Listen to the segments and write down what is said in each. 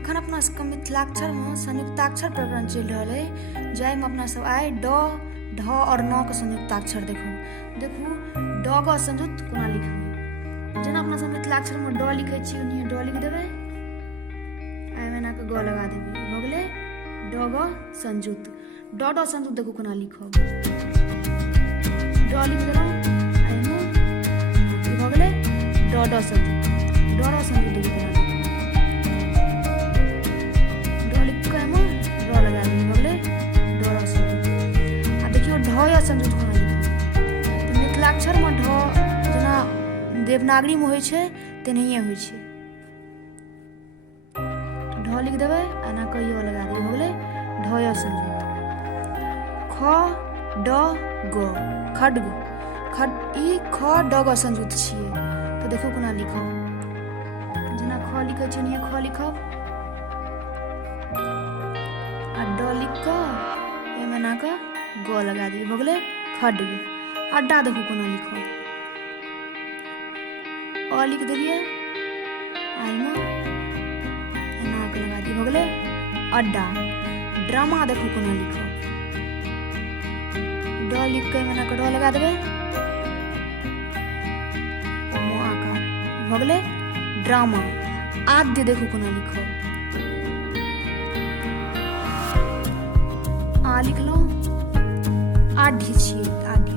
अखन अपना सबके मिथिलाक्षर में संयुक्ताक्षर प्रकरण चल रहा है, जाहिमे अपना सब आइ ड, ढ और न के संयुक्ताक्षर देखू ड के संयुक्त कोना लिखबै। जेना अपना सब मिथिलाक्षर में ड लिखै छी, ओनिहे ड लिख देबै, आइ में ना के ग लगा देबै, भ गेलै ड ग संयुक्त। ड ड संयुक्त देखू कोना लिखब, ड लिख देलहुँ, आइ में भ गेलै ड ड संयुक्त। ड ड संयुक्त देखू कोना संयुक्त कोना लिखब। तो मिथिलाक्षर में ढ जेना देवनागरी में होइ छै तेनाहिए होइ छै। ढ लिख देबै, एना क य लगा देबै, हो गेलै ढ य संयुक्त। ख ड ग खड्ग, ई ख ड ग संयुक्त छियै। तो देखो कोना लिखब, जेना ख लिखै छी ओनिहे ख लिखब, आ ड लिख क एमे ना क ग लगा दी, हो गेलै खड्ग। अड्डा देखू कोना लिखब, अ लिख देलियै, आई में एना के लगा दी, हो गेलै अड्डा। ड्रामा देखू कोना लिखब, ड लिख के एना के ड लगा देबै, म आकार, हो गेलै ड्रामा। आद्य देखू कोना लिखब, आ लिखलहुँ, आढ़ी छियै आढ़ी,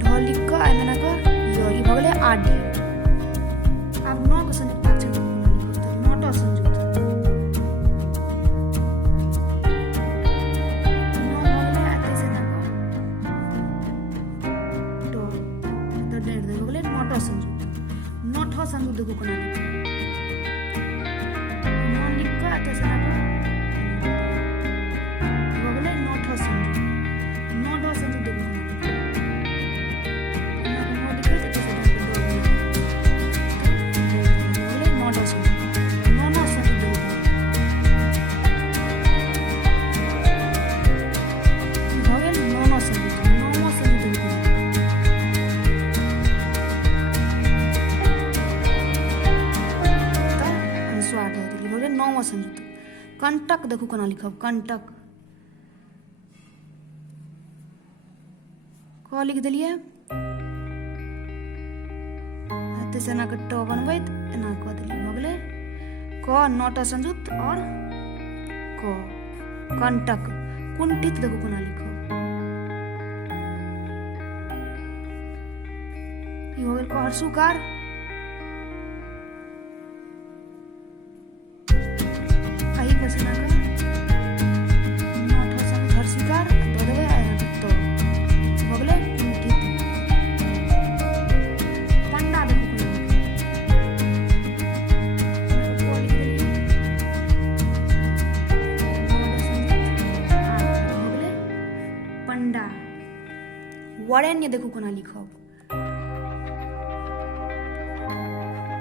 ढ लिख कऽ एहिमे ना कऽ य, ई भऽ गेलै आढ़ी। आब न के संयुक्ताक्षर कोना लिखब, तऽ न ट संयुक्त, न भऽ गेलै एतै से ना कऽ ट, तऽ डेढ़ दे, हो गेलै न ट संयुक्त। न ठ संयुक्त देखू कोना लिखब, न लिख कऽ एतै से ना कऽ नौवां संयुक्त। कंटक देखू कोना लिखब, कंटक, क लिख देलियै, एतै से एना के ट बनबै, एना कऽ देलियै, भऽ गेलै क न ट संयुक्त और क, कंटक। कुंठित देखू कोना लिखब, ई हो गेल क हर्षुकार, वरेण्य देखू कोना लिखब,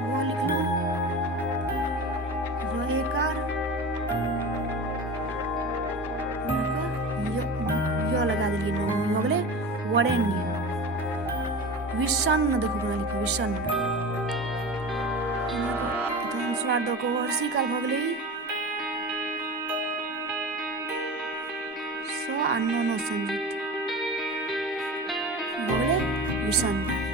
व लिखलहुँ, र एकार, य लगा देलियै, न भऽ गेलै वरेण्य। विषन्न देखू कोना लिखब, विषन्न, अनुस्वार दऽ कऽ हर्षिकार भऽ गेलै, स आ न संयुक्त, विषन्न।